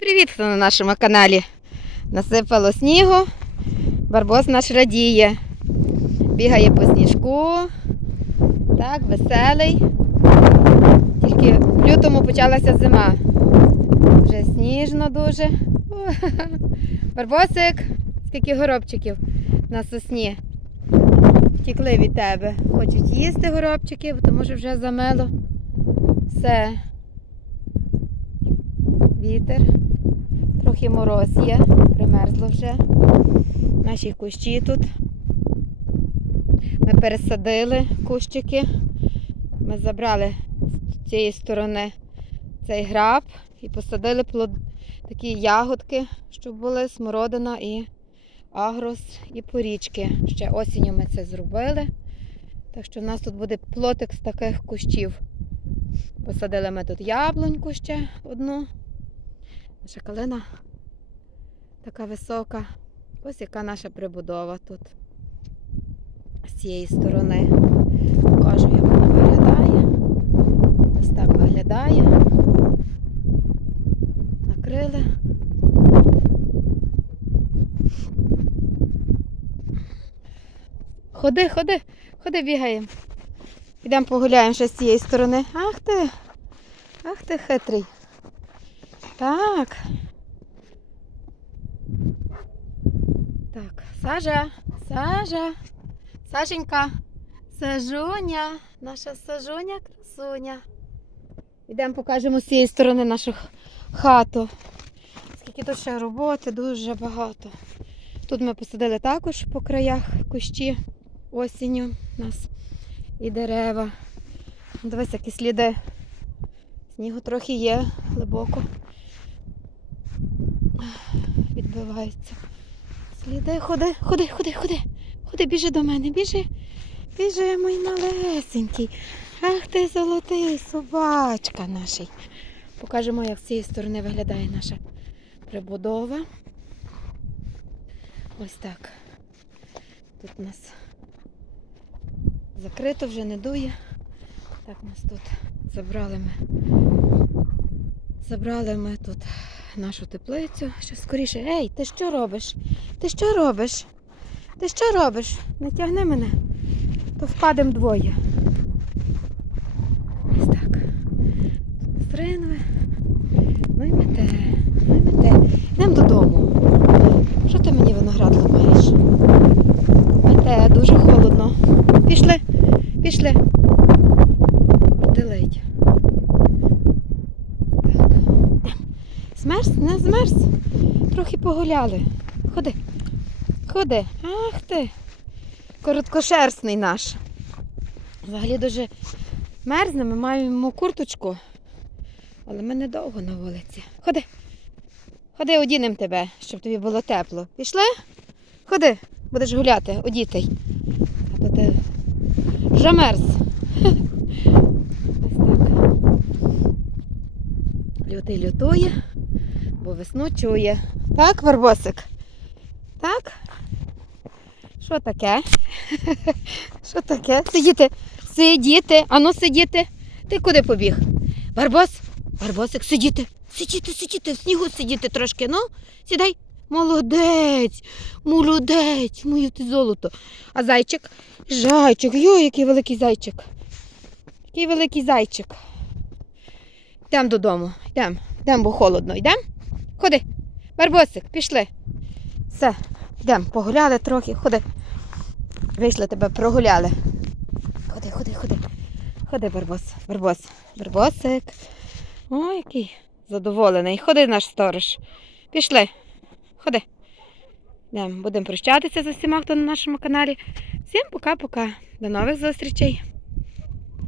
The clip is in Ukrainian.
Привіт, хто на нашому каналі. Насипало снігу. Барбос наш радіє. Бігає по сніжку. Так, веселий. Тільки в лютому почалася зима. Вже сніжно дуже. Барбосик, скільки горобчиків на сосні. Втікли від тебе. Хочуть їсти горобчики, тому що вже замело. Все. Вітер. Трохи мороз є, примерзло вже. Наші кущі тут. Ми пересадили кущики. Ми забрали з цієї сторони цей граб і посадили плод... такі ягодки, щоб були смородина і агрос, і порічки. Ще осінню ми це зробили. Так що в нас тут буде плотик з таких кущів. Посадили ми тут яблуньку ще одну. Наша калина така висока. Ось яка наша прибудова тут. З цієї сторони. Покажу, як вона виглядає. Ось так виглядає. Накрили. Ходи, ходи, ходи, бігаємо. Підемо погуляємо ще з цієї сторони. Ах ти! Ах ти хитрий. Так. Так, Сажа, Сажа, Сашенька, Сажуня, наша Сажуня, красуня. Йдемо покажемо з цієї сторони нашу хату. Скільки тут ще роботи, дуже багато. Тут ми посадили також по краях кущі осінню у нас і дерева. Дивись, які сліди. Снігу трохи є глибоко. Відбиваються. Сліди, ходи, ходи, ходи, ходи. Ходи, біжи до мене, біжи. Біжи, мій малесенький. Ах ти золотий собачка наший. Покажемо, як з цієї сторони виглядає наша прибудова. Ось так. Тут у нас закрито, вже не дує. Так, нас тут забрали ми. Забрали ми тут нашу теплицю. Що скоріше. Ей, ти що робиш? Ти що робиш? Ти що робиш? Не тягни мене, то впадемо двоє. Ось так. Стринули. Ну і мете. Ну і мете. Йдемо додому. Що ти мені виноград ламаєш? Мете, дуже холодно. Пішли, пішли. Делить. Так. Змерз? Не змерз? Трохи погуляли. Ходи. Ходи. Ах ти. Короткошерстний наш. Взагалі дуже мерзне, ми маємо курточку. Але ми недовго на вулиці. Ходи. Ходи, одінемо тебе, щоб тобі було тепло. Пішли? Ходи, будеш гуляти, одітий. А то ти жамерз. Ось так. Лютий лютує, бо весну чує. Так, Барбосик? Так? Що таке? Що таке? Сидіти, сидіти, ану сидіти. Ти куди побіг? Барбос? Барбосик, сидіти, сидіти, сидіти, в снігу сидіти трошки. Ну, сідай. Молодець, молодець, моє ти золото. А зайчик? Зайчик, йой, який великий зайчик. Який великий зайчик. Йдемо додому, йдемо, йдемо, бо холодно. Йдемо? Ходи. Барбосик, пішли. Все, йдемо, погуляли трохи, ходи. Вийшли тебе, прогуляли. Ходи, ходи, ходи. Ходи, Барбос, Барбос, Барбосик. Ой, який задоволений. Ходи, наш сторож. Пішли. Ходи. Будемо прощатися з усіма, хто на нашому каналі. Всім пока-пока. До нових зустрічей.